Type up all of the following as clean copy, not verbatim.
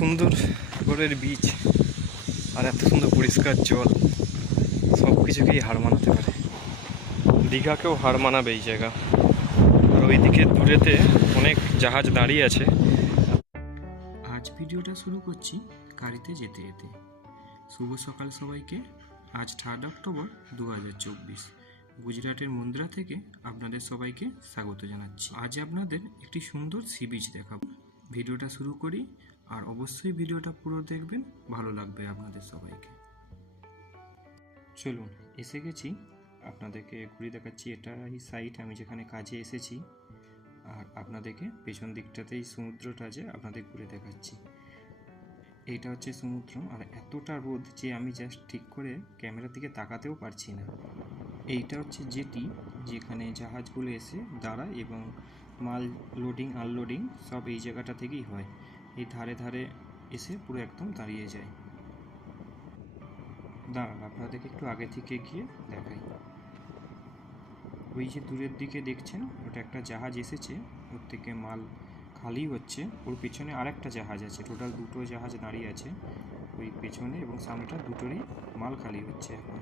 সুন্দর সাগরের বীচ আর এত সুন্দর পরিষ্কার জল সব কিছুকেই হার মানাতে পারে। দীঘাকেও হার মানাবে এই জায়গা। আর ওইদিকে দূরেতে অনেক জাহাজ দাঁড়িয়ে আছে। আজ ভিডিওটা শুরু করছি গাড়িতে যেতে যেতে। শুভ সকাল সবাইকে। আজ 3 অক্টোবর 2024। গুজরাটের মুন্দ্রা থেকে আপনাদের সবাইকে স্বাগত জানাচ্ছি। আজ আপনাদের একটি সুন্দর সি বিচ দেখাবো। ভিডিওটা শুরু করি, আর অবশ্যই ভিডিওটা পুরো দেখবেন, ভালো লাগবে আপনাদের সবাইকে। চলুন, এসে গেছি, আপনাদেরকে ঘুরে দেখাচ্ছি। এটাই সাইট আমি যেখানে কাজে এসেছি, আর আপনাদেরকে পেছন দিকটাতেই সমুদ্রটা আছে আপনাদের ঘুরে দেখাচ্ছি। এইটা হচ্ছে সমুদ্র, আর এতটা রোদ যে আমি জাস্ট ঠিক করে ক্যামেরার দিকে তাকাতেও পারছি না। এইটা হচ্ছে জেটি, যেখানে জাহাজগুলো এসে দাঁড়ায় এবং মাল লোডিং আনলোডিং সব এই জায়গাটা থেকেই হয়। এই ধারে ধারে এসে পুরো একদম দাঁড়িয়ে যায়। দাঁড়ান, আপনাদেরকে একটু আগে থেকে গিয়ে দেখাই। ওই যে দূরের দিকে দেখছেন, ওটা একটা জাহাজ এসেছে, ওর থেকে মাল খালি হচ্ছে। ওর পেছনে আরেকটা জাহাজ আছে, টোটাল দুটো জাহাজ দাঁড়িয়ে আছে ওই পেছনে, এবং সামনেটা দুটোরই মাল খালি হচ্ছে এখন।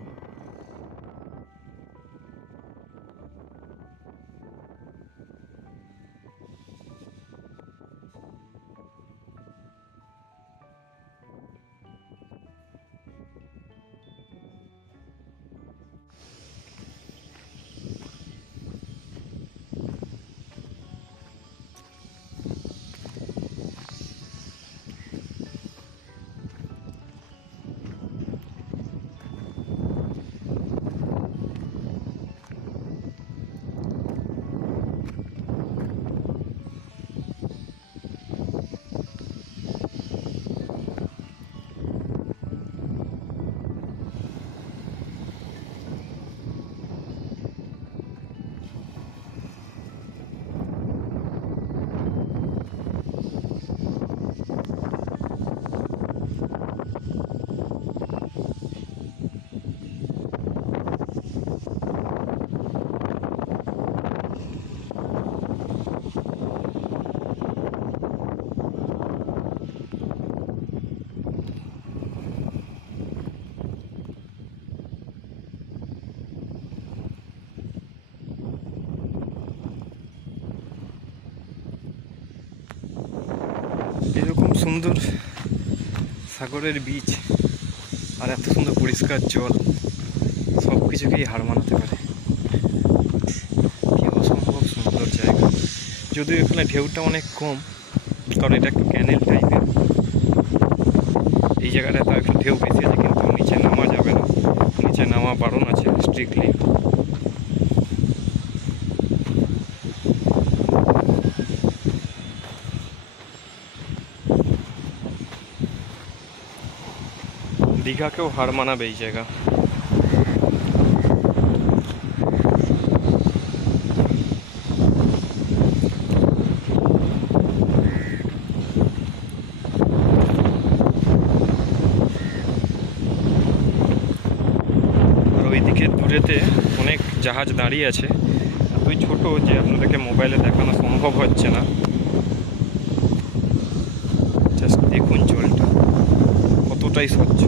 এরকম সুন্দর সাগরের বীচ আর এত সুন্দর পরিষ্কার জল সব কিছুকেই হার মানাতে পারে। কি অসম্ভব সুন্দর জায়গা। যদিও এখানে ঢেউটা অনেক কম, কারণ এটা একটু ক্যানেল টাইপের। এই জায়গাটায় তো একটু ঢেউ বেশি আছে, কিন্তু নিচে নামা যাবে না, নিচে নামা বারণ আছে স্ট্রিক্টলি। দীঘাকেও হার মানাবে এই জায়গা। আর ওইদিকে দূরেতে অনেক জাহাজ দাঁড়িয়ে আছে, এতই ছোট যে আপনাদেরকে মোবাইলে দেখানো সম্ভব হচ্ছে না। জাস্ট দেখুন জলটা কতটাই স্বচ্ছ।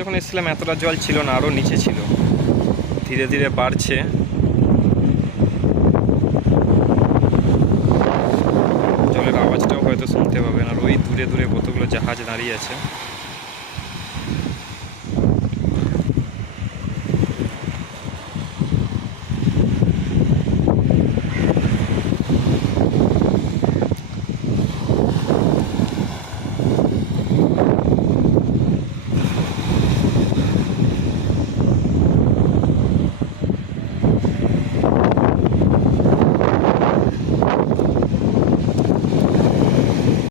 যখন এসেছিলাম এতটা জল ছিল না, আরও নিচে ছিল, ধীরে ধীরে বাড়ছে। জলের আওয়াজটাও হয়তো শুনতে পাবেন। আর ওই দূরে দূরে কতগুলো জাহাজ দাঁড়িয়ে আছে।